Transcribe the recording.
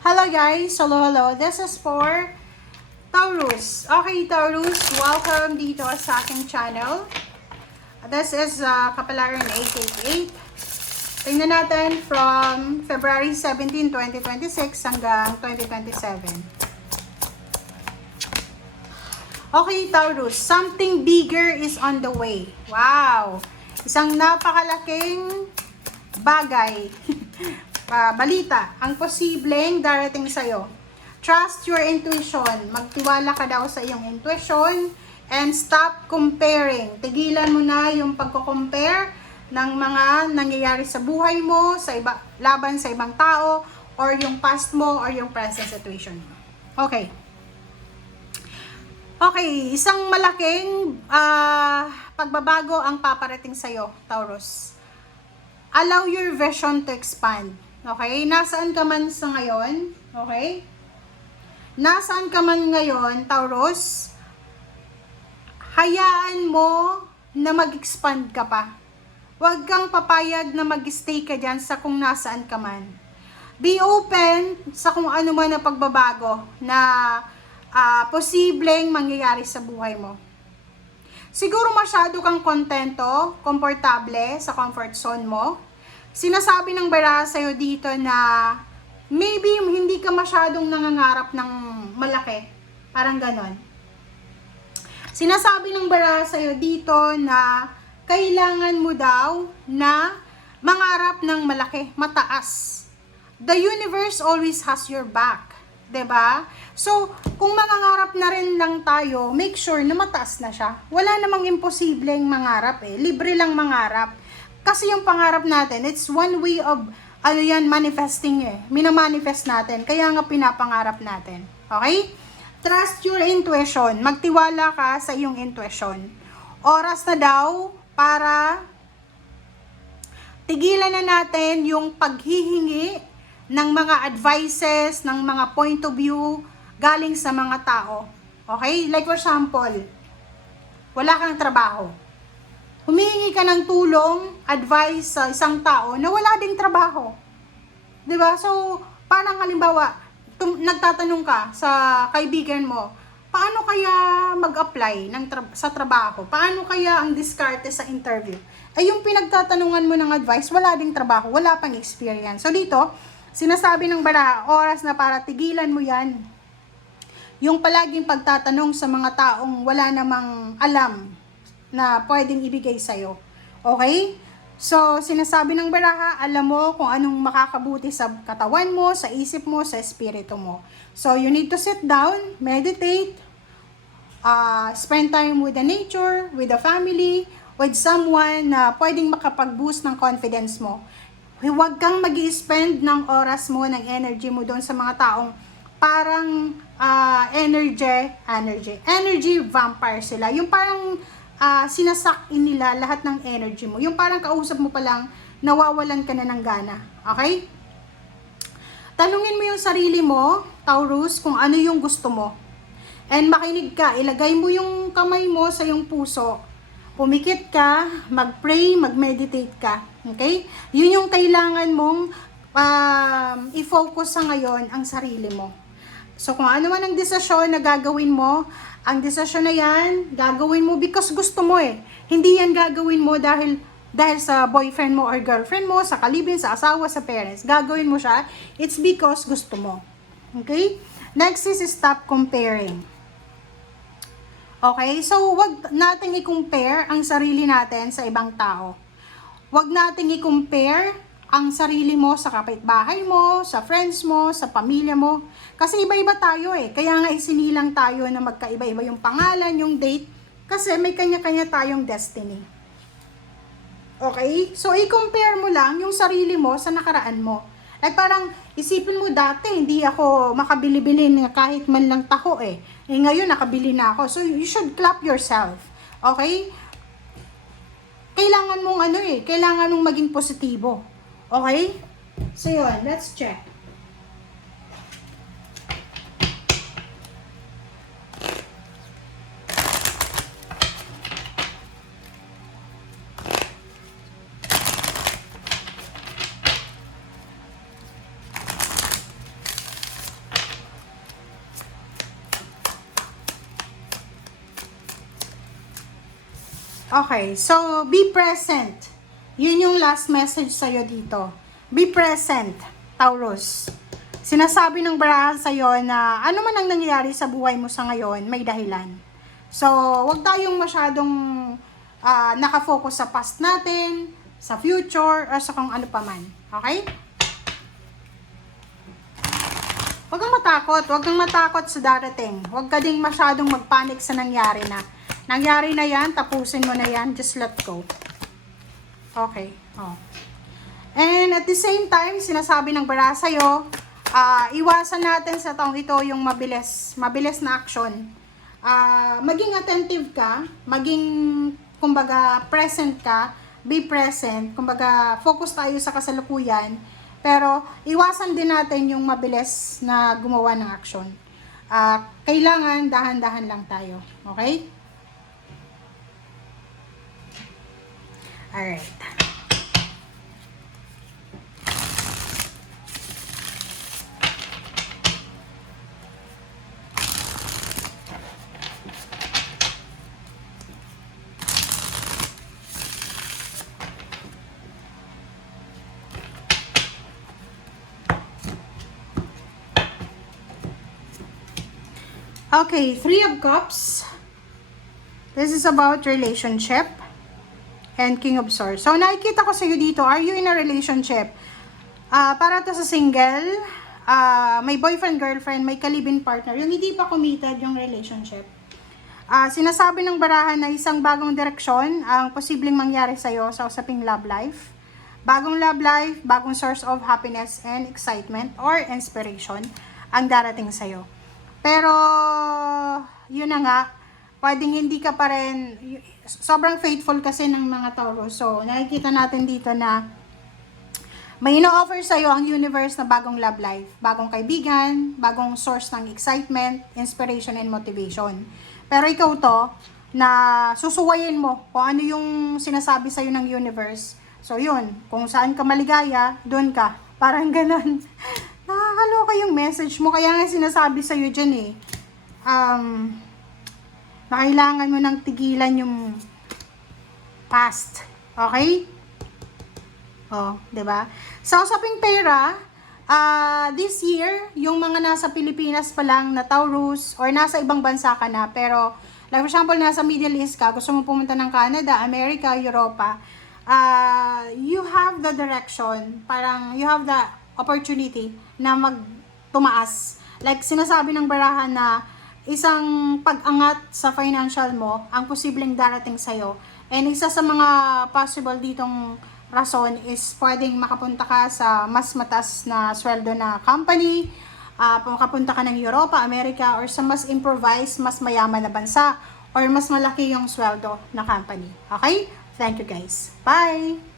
Hello guys! Hello! This is for Taurus. Okay Taurus, welcome dito sa aking channel. This is Kapalaran 888. Tingnan natin from February 17, 2026 hanggang 2027. Okay Taurus, something bigger is on the way. Wow! Isang napakalaking bagay. Balita, ang posibleng darating sa'yo. Trust your intuition. Magtiwala ka daw sa iyong intuition and stop comparing. Tigilan mo na yung pagko-compare ng mga nangyayari sa buhay mo, laban sa ibang tao, or yung past mo, or yung present situation mo. Okay. Okay, isang malaking pagbabago ang paparating sa'yo, Taurus. Allow your vision to expand. Okay? Nasaan ka man sa ngayon? Okay? Nasaan ka man ngayon, Taurus? Hayaan mo na mag-expand ka pa. Huwag kang papayag na mag-stay ka dyan sa kung nasaan ka man. Be open sa kung ano man na pagbabago na posibleng mangyayari sa buhay mo. Siguro masyado kang kontento, komportable sa comfort zone mo. Sinasabi ng baraha sa'yo dito na maybe hindi ka masyadong nangangarap ng malaki. Parang ganon. Sinasabi ng baraha sa'yo dito na kailangan mo daw na mangarap ng malaki, mataas. The universe always has your back. 'Di ba? So, kung mangangarap na rin lang tayo, make sure na mataas na siya. Wala namang imposibleng mangarap eh. Libre lang mangarap. Kasi yung pangarap natin, it's one way of, manifesting eh. Minamanifest natin. Kaya nga pinapangarap natin. Okay? Trust your intuition. Magtiwala ka sa iyong intuition. Oras na daw para tigilan na natin yung paghihingi ng mga advices, ng mga point of view galing sa mga tao. Okay? Like for example, wala kang trabaho. Humihingi ka ng tulong, advice sa isang tao na wala ding trabaho. 'Di ba? So, parang halimbawa, nagtatanong ka sa kaibigan mo, paano kaya mag-apply sa trabaho? Paano kaya ang diskarte sa interview? Ay yung pinagtatanungan mo ng advice, wala ding trabaho, wala pang experience. So dito, sinasabi ng baraha, oras na para tigilan mo yan. Yung palaging pagtatanong sa mga taong wala namang alam na pwedeng ibigay sa'yo. Okay? So, sinasabi ng baraha, alam mo kung anong makakabuti sa katawan mo, sa isip mo, sa espiritu mo. So, you need to sit down, meditate, spend time with the nature, with the family, with someone na pwedeng makapag-boost ng confidence mo. Huwag kang mag-i-spend ng oras mo, ng energy mo doon sa mga taong parang energy vampire sila. Yung parang sinasak-in nila lahat ng energy mo. Yung parang kausap mo pa lang, nawawalan ka na ng gana. Okay? Tanungin mo yung sarili mo, Taurus, kung ano yung gusto mo. And makinig ka, ilagay mo yung kamay mo sa yung puso. Pumikit ka, mag-pray, mag-meditate ka. Okay? Yun yung kailangan mong i-focus sa ngayon ang sarili mo. So, kung ano man ang desisyon na gagawin mo, ang desisyon na yan, gagawin mo because gusto mo eh. Hindi yan gagawin mo dahil sa boyfriend mo or girlfriend mo, sa kalibin, sa asawa, sa parents. Gagawin mo siya, it's because gusto mo. Okay? Next is stop comparing. Okay? So, wag nating i-compare ang sarili natin sa ibang tao. Wag nating i-compare ang sarili mo sa kapitbahay mo, sa friends mo, sa pamilya mo. Kasi iba-iba tayo eh. Kaya nga isinilang tayo na magkaiba-iba yung pangalan, yung date. Kasi may kanya-kanya tayong destiny. Okay? So, i-compare mo lang yung sarili mo sa nakaraan mo. Like parang isipin mo dati, hindi ako makabili-bili na kahit man lang taho eh. Ngayon, nakabili na ako. So, you should clap yourself. Okay? Kailangan mong kailangan mong maging positibo. Okay? So, yun. Let's check. Okay, so be present. Yun yung last message sa'yo dito. Be present, Taurus. Sinasabi ng barahan sa'yo na ano man ang nangyayari sa buhay mo sa ngayon, may dahilan. So, wag tayong masyadong nakafocus sa past natin, sa future, or sa kung ano pa man. Okay? Huwag kang matakot sa darating. Huwag ka ding masyadong magpanik sa nangyari na. Nangyari na yan, tapusin mo na yan, just let go. Okay. Oh. And at the same time, sinasabi ng bara sa'yo, iwasan natin sa taong ito yung mabilis na action. Maging attentive ka, maging, kumbaga, present ka, be present, kumbaga, focus tayo sa kasalukuyan, pero iwasan din natin yung mabilis na gumawa ng action. Kailangan dahan-dahan lang tayo. Okay? Alright. Okay, Three of Cups. This is about relationship. And King of Swords. So, nakikita ko sa iyo dito, are you in a relationship? Para to sa single, may boyfriend, girlfriend, may kalibin partner, yung hindi pa committed yung relationship. Sinasabi ng barahan na isang bagong direksyon ang posibleng mangyari sa iyo sa usaping love life. Bagong love life, bagong source of happiness and excitement or inspiration ang darating sa iyo. Pero, yun na nga, pwedeng hindi ka pa rin, sobrang faithful kasi ng mga Taurus. So, nakikita natin dito na may ino-offer sa'yo ang universe na bagong love life, bagong kaibigan, bagong source ng excitement, inspiration, and motivation. Pero ikaw to, na susuwayin mo kung ano yung sinasabi sa'yo ng universe. So, yun, kung saan ka maligaya, doon ka. Parang ganun. Nakakaloka yung message mo. Kaya nga sinasabi sa'yo dyan eh. Na kailangan mo nang tigilan yung past. Okay? Oh, 'di ba? Sa usaping pera, this year, yung mga nasa Pilipinas pa lang na Taurus or nasa ibang bansa ka na, pero like for example, nasa Middle East ka, gusto mo pumunta ng Canada, America, Europa, you have the direction, parang you have the opportunity na magtumaas. Like sinasabi ng barahan na isang pag-angat sa financial mo ang posibleng darating sa'yo. And isa sa mga possible ditong rason is pwedeng makapunta ka sa mas mataas na sweldo na company, makapunta ka ng Europa, America, or sa mas improvised, mas mayaman na bansa, or mas malaki yung sweldo na company. Okay? Thank you guys. Bye!